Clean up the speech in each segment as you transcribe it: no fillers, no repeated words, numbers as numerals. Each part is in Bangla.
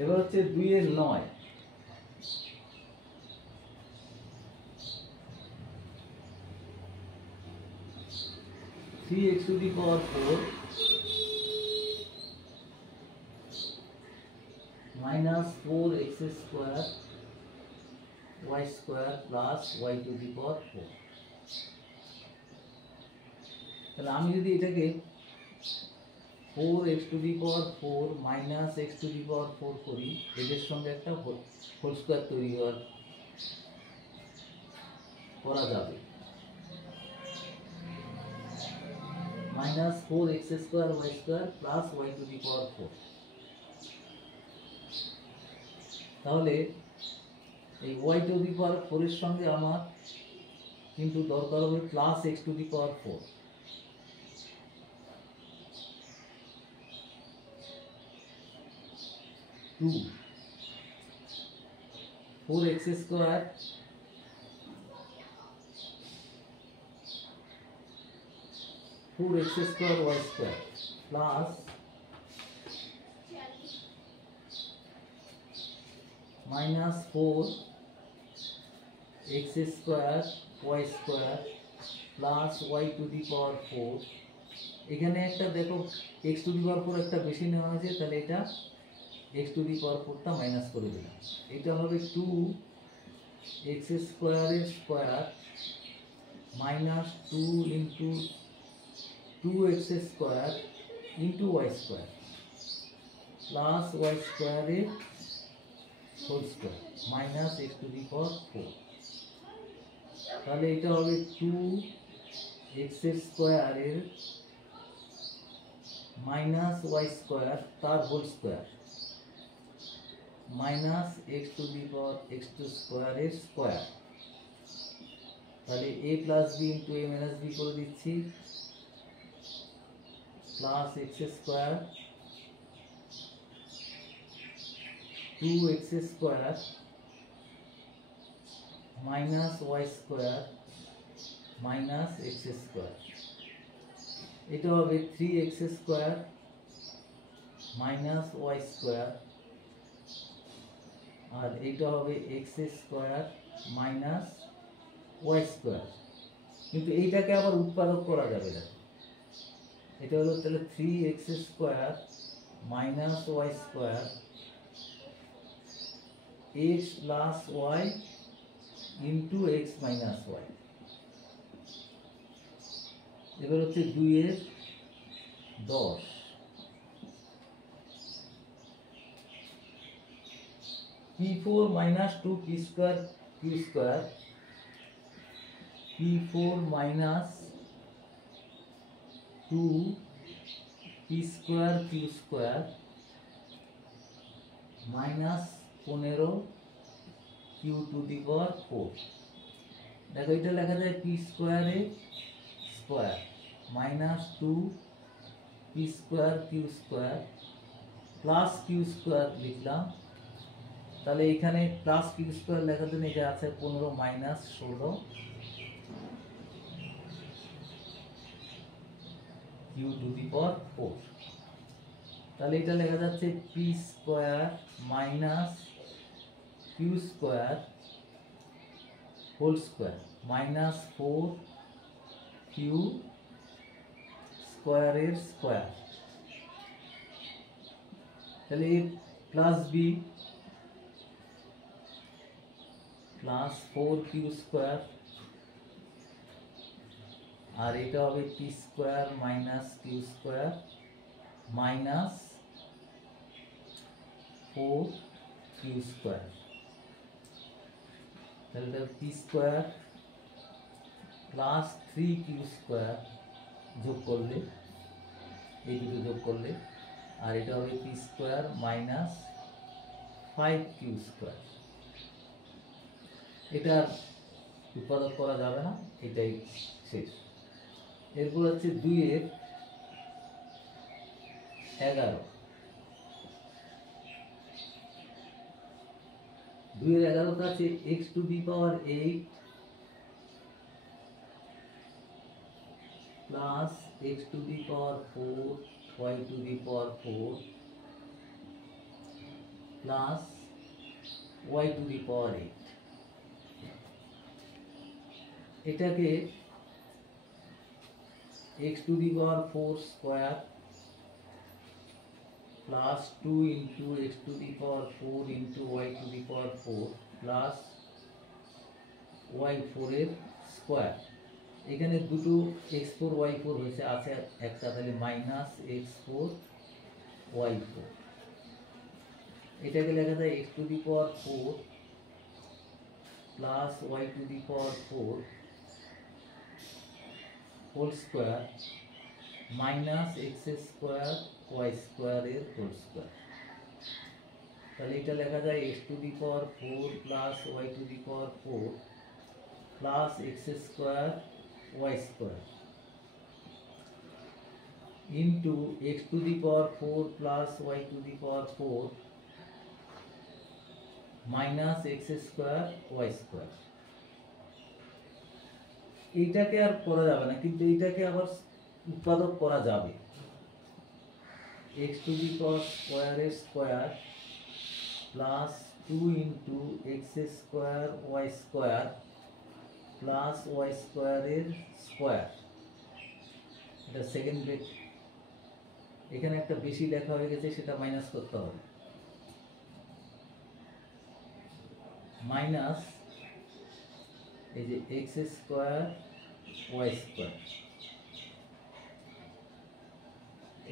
এবার হচ্ছে 2 এর 9 3x to the power 4 minus 4x square y square plus y to the power 4। তাহলে আমি যদি এটাকে 4x to the power 4 minus x to the power 4 করি, এদের সঙ্গে একটা হোল স্কয়ার তৈরি করা যাবে। minus 4x square y square plus y to the power 4। তাহলে এই y to the power 4 এর সঙ্গে আমার কিন্তু দরকার হবে plus x to the power 4। 2 4x square y square plus minus 4x square y square plus y to the power 4। এখানে একটা দেখো x to the power 4 একটা বেশি নেওয়া হয়েছে, তাহলে এটা x to the power 4 টা মাইনাস করে দিলাম। এটা হবে 2x square এর square minus 2 into 2x square into y square plus y square এর whole square minus x to the power 4। তাহলে এটা হবে 2x স্কয়ার এর minus y square তার whole square minus x to the power x to square এর স্কয়ার। তাহলে a plus b into a minus b করে দিচ্ছি plus x square 2x square minus y square minus x square। এটা হবে 3x square minus y square আর এটা হবে x square minus y square। কিন্তু এইটাকে আবার উৎপাদক করা যাবে না। এটা হলো তাহলে 3x square minus y square x plus y into x minus y। এবার হচ্ছে 2 এর 10 p4 minus 2 p square q square p4 minus 2 p square q square minus 15 q to the power 4। দেখো এটা লেখা যায় p square এর square minus 2 p square q square plus q square লিখলাম। তাহলে এখানে প্লাস q square লেখার জন্য এটা আছে 15 minus 16 q to the power 4। তাহলে এটা লেখা যাচ্ছে p square minus q square whole square minus 4 q square এর স্কয়ার। তাহলে a plus b plus 4q square আর এটা হবে p square minus q square minus 4q square। তাহলে p square plus 3q square যোগ করলে এই দুটো যোগ করলে আর এটা হবে p square minus 5q square। এটা উৎপাদক করা যাবে না, এটাই শেষ। এরপর হচ্ছে 2 এর 11 2 এর 11 আছে x to the power 8 plus x to the power 4 y to the power 4 plus Y to the power 8। এটাকে X to the power 4 square plus 2 into x to the power 4 into Y to the power 4 plus y4 এর স্কোয়ার। এখানে দুটো x4 y4 হয়েছে, আছে একটা, তাহলে মাইনাস x4 y4। এটাকে লেখা যায় x to the power 4 plus y to the power 4 whole square minus x square Y square এর হোল স্কোয়ার। তাহলে এটা লেখা যায় x to the power 4 plus y to the power 4 plus x square Y square into x to the power 4 plus Y to the power 4 minus x square Y square. এইটাকে আর করা যাবে না, কিন্তু এইটাকে আবার উৎপাদক করা যাবে। এক্স টু দি পাওয়ার স্কোয়ারের square plus 2 into x square Y square plus Y স্কোয়ারের স্কোয়ার। এটা সেকেন্ড ব্রেক। এখানে একটা বেশি লেখা হয়ে গেছে, সেটা মাইনাস করতে হবে। মাইনাস এই যে এক্স স্কোয়ার ওয়াই স্কোয়ার,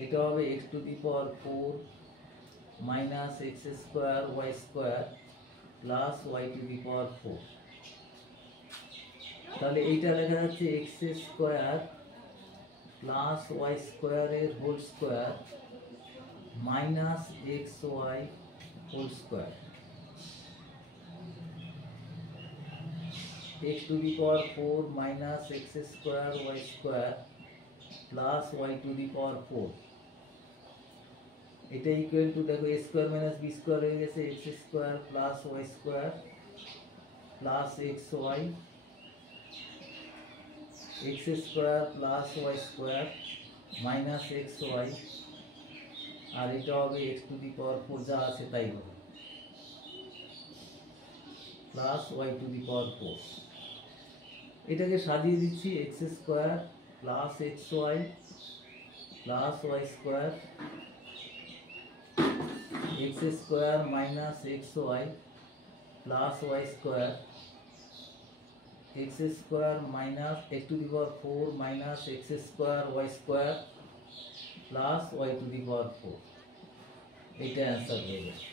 এটা হবে X to the power 4 minus x square Y square plus Y to the power 4। তাহলে এইটা লেখা যাচ্ছে এক্স স্কোয়ার প্লাস ওয়াই স্কোয়ারের whole square minus x Y whole square. x to the power 4 minus x square y square plus y to the power 4। এটা ইকুয়াল টু, দেখো a square minus b square হয়ে গেছে, x square plus y square plus xy, x square plus y square minus xy, আর এটা হবে x টু দি পাওয়ার 4 যা আছে তাই হবে plus y to the power 4। এটাকে সাজিয়ে দিচ্ছি, x square plus x y plus y square, x square minus x y plus y square, x square minus x to the power 4 minus x square Y square plus Y to the power 4। এইটা অ্যান্সার হয়ে গেছে।